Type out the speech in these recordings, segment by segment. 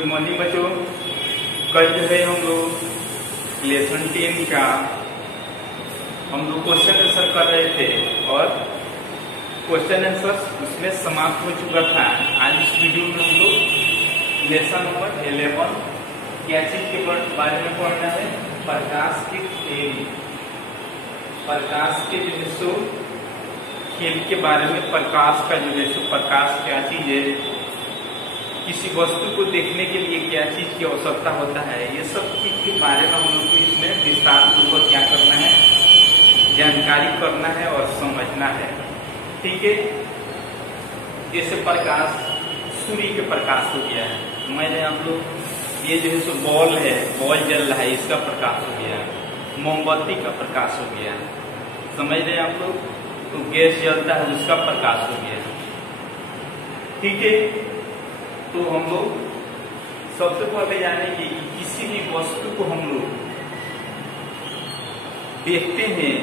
Good morning बच्चों। कल जो है हम लोग लेसन 10 का हम लोग क्वेश्चन आंसर कर रहे थे और क्वेश्चन आंसर उसमें समाप्त हो चुका था। आज इस वीडियो में हम लोग लेसन नंबर 11 क्या चीज के बारे में पढ़ना है? प्रकाश की थ्योरी, प्रकाश के जो है सो खेल के बारे में। प्रकाश का जो है सो प्रकाश क्या चीज है, किसी वस्तु को देखने के लिए क्या चीज की आवश्यकता होता है, ये सब चीज के बारे में हम लोग को इसमें विस्तार पूर्वक क्या करना है, जानकारी करना है और समझना है। ठीक है, जैसे प्रकाश सूर्य के प्रकाश हो गया है। मैंने आप लोग ये जो है सो बॉल है, बॉल जल रहा है, इसका प्रकाश हो गया। मोमबत्ती का प्रकाश हो गया, समझ रहे आप लोग। तो गैस जलता है, उसका प्रकाश हो गया। ठीक है, तो हम लोग सबसे पहले जानेंगे कि किसी भी वस्तु को हम लोग देखते हैं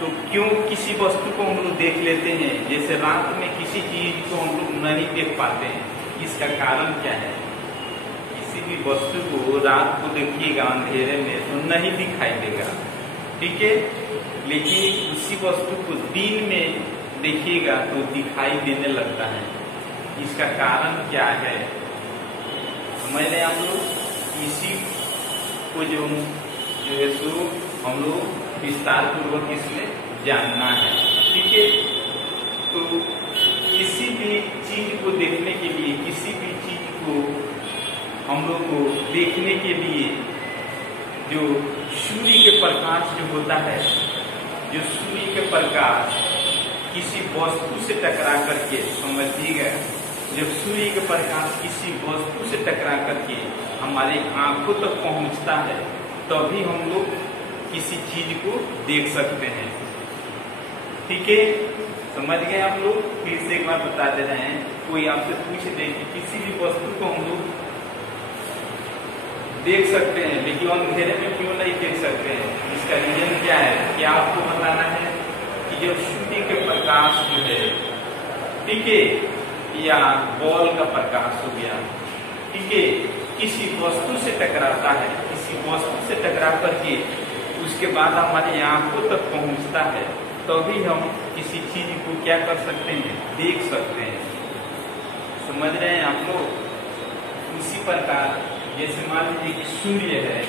तो क्यों किसी वस्तु को हम लोग देख लेते हैं। जैसे रात में किसी चीज को हम लोग नहीं देख पाते हैं, इसका कारण क्या है? किसी भी वस्तु को रात को देखिएगा अंधेरे में तो नहीं दिखाई देगा, ठीक है, लेकिन उसी वस्तु को दिन में देखिएगा तो दिखाई देने लगता है। इसका कारण क्या है? मैंने आप लोग इसी को जो है सो हम लोग विस्तार पूर्वक इसमें जानना है। ठीक है, तो किसी भी चीज को देखने के लिए, किसी भी चीज को हम लोग को देखने के लिए जो सूर्य के प्रकाश जो होता है, जो सूर्य के प्रकाश किसी वस्तु से टकरा करके, समझिएगा, जब सूर्य के प्रकाश किसी वस्तु से टकरा करके हमारे आंखों तक पहुंचता है तभी हम लोग किसी चीज को देख सकते हैं। ठीक है, समझ गए आप लोग? फिर से एक बार बता दे रहे हैं। कोई आपसे पूछ दे कि किसी भी वस्तु को हम लोग देख सकते हैं लेकिन अंधेरे में क्यों नहीं देख सकते हैं, इसका रीजन क्या है? क्या आपको बताना है कि जब सूर्य के प्रकाश जो है, ठीक है, या बॉल का प्रकाश हो गया, ठीक है, किसी वस्तु से टकराता है, किसी वस्तु से टकरा करके उसके बाद हमारी आंखों तक पहुंचता है तभी हम किसी चीज को क्या कर सकते हैं, देख सकते हैं। समझ रहे हैं आप लोग? उसी प्रकार जैसे मान लीजिए कि सूर्य है,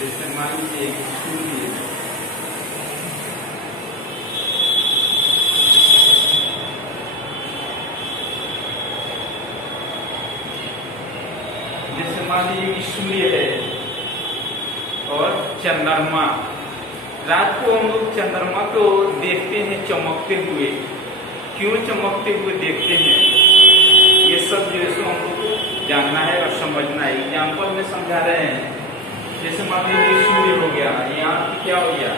जैसे मान लीजिए कि सूर्य जैसे मान लीजिए कि सूर्य है और चंद्रमा। रात को हम लोग चंद्रमा को देखते हैं चमकते हुए। क्यों चमकते हुए देखते हैं, ये सब जो है सो हम लोग को जानना है और समझना है। एग्जाम्पल में समझा रहे हैं। जैसे मान लीजिए सूर्य हो गया, यहाँ क्या हो गया,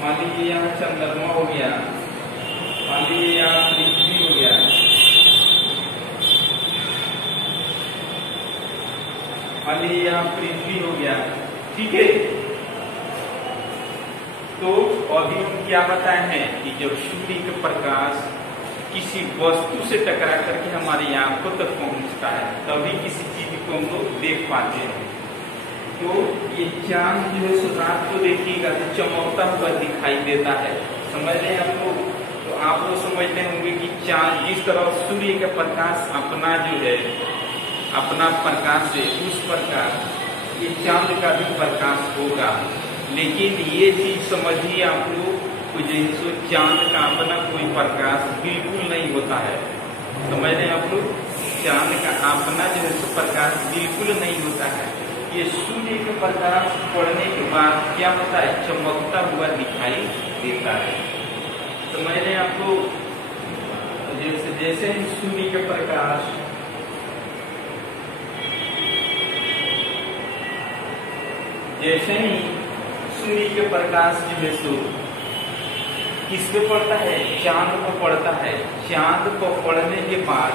मान लीजिए यहाँ चंद्रमा हो गया, मान लीजिए यहाँ पृथ्वी हो गया, मान लीजिए यहाँ पृथ्वी हो गया। ठीक है, तो अभी हम क्या बताए हैं कि जब सूर्य के प्रकाश किसी वस्तु से टकरा करके हमारी आंखों तक पहुंचता है तभी किसी चीज को हम लोग देख पाते हैं। तो ये चांद जो है सो रात को देखिएगा तो चमकता हुआ दिखाई देता है। समझ रहे हैं आप लोग? तो आप लोग समझते होंगे कि चांद जिस तरह सूर्य का प्रकाश अपना जो है अपना प्रकाश है, उस प्रकार ये चांद का भी प्रकाश होगा। लेकिन ये चीज समझिए आप लोग, जैसे चांद का अपना कोई प्रकाश बिल्कुल नहीं होता है। समझ रहे हैं आप लोग? चांद का अपना जो है सो प्रकाश बिल्कुल नहीं होता है। ये सूर्य के प्रकाश पड़ने के बाद क्या होता है, चमकता हुआ दिखाई देता है। समझ रहे हैं आप लोग? जैसे जैसे ही सूर्य के प्रकाश जैसे ही सूर्य के प्रकाश जो है सो किस पे पड़ता है, चांद को पड़ता है। चांद को पड़ने के बाद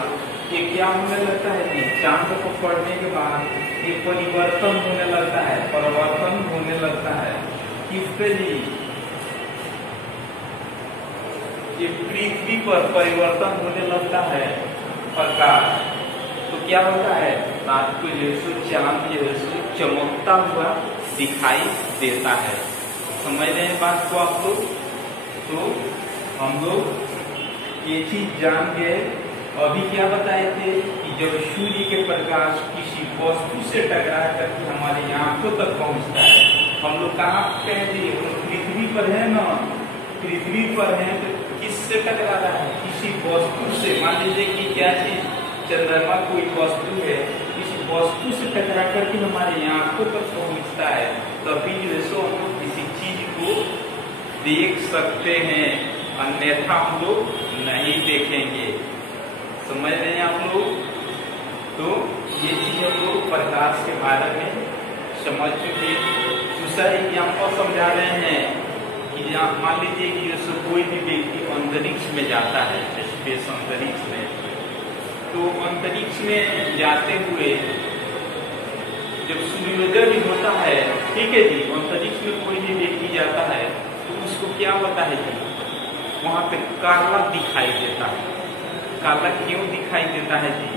ये क्या होने लगता है जी, चांद को पढ़ने के बाद ये परिवर्तन होने लगता है, परिवर्तन होने लगता है किस पे जी, ये पृथ्वी पर परिवर्तन होने लगता है प्रकाश। तो क्या होता है, रात को जो है चांद जो है चमकता हुआ दिखाई देता है। समझ रहे हैं बात को आप लोग? तो हम लोग ये चीज जान गए। अभी क्या बताए थे कि जब सूर्य के प्रकाश किसी वस्तु से टकरा करके हमारी आंखों तक पहुंचता है, हम लोग कहाँ पे हैं जी, पृथ्वी पर है ना, पृथ्वी पर है तो किससे टकरा रहा है, किसी वस्तु से। मान लीजिए कि क्या चीज, चंद्रमा कोई वस्तु है, किसी वस्तु से टकरा करके हमारे आंखों तक पहुंचता है, तभी जो है सो हम लोग किसी चीज को देख सकते हैं, अन्यथा हम लोग नहीं देखेंगे। समझ रहे हैं आप लोग? तो ये चीज हम लोग प्रकाश के बारे में समझ चुके। दूसरा एग्जाम्पल समझा रहे हैं कि मान लीजिए कि जैसे कोई भी व्यक्ति अंतरिक्ष में जाता है, स्पेस अंतरिक्ष में, तो अंतरिक्ष में जाते हुए जब सूर्योदय भी होता है, ठीक है जी, अंतरिक्ष में कोई भी व्यक्ति जाता है तो उसको क्या होता है जी, वहां पे काला दिखाई देता है। काला क्यों दिखाई देता है जी,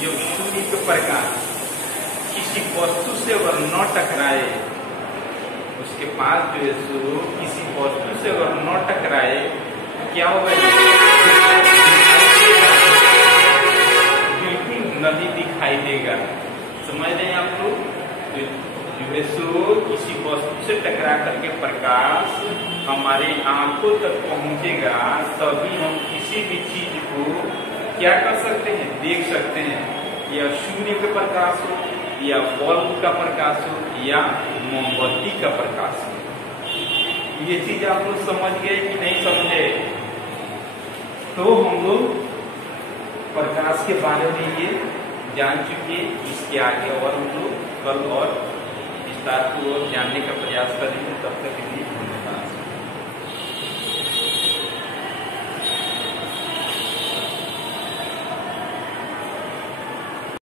जब सूर्य के प्रकाश किसी वस्तु से अगर न टकराए, उसके पास जो है सो किसी वस्तु से अगर न टकराए तो क्या होगा जी, बिल्कुल नहीं दिखाई देगा। समझ रहे हैं आप लोग? जो है सो किसी वस्तु से टकरा करके प्रकाश हमारे आंखों तक पहुंचेगा, तभी हम किसी भी चीज को क्या कर सकते हैं, देख सकते हैं। या सूर्य का प्रकाश हो, या बल्ब का प्रकाश हो, या मोमबत्ती का प्रकाश हो। ये चीज आप लोग समझ गए कि नहीं समझे? तो हम लोग प्रकाश के बारे में ये जान चुके। इसके आगे और हम लोग कल और विस्तार को जानने का प्रयास करेंगे। तब तक के लिए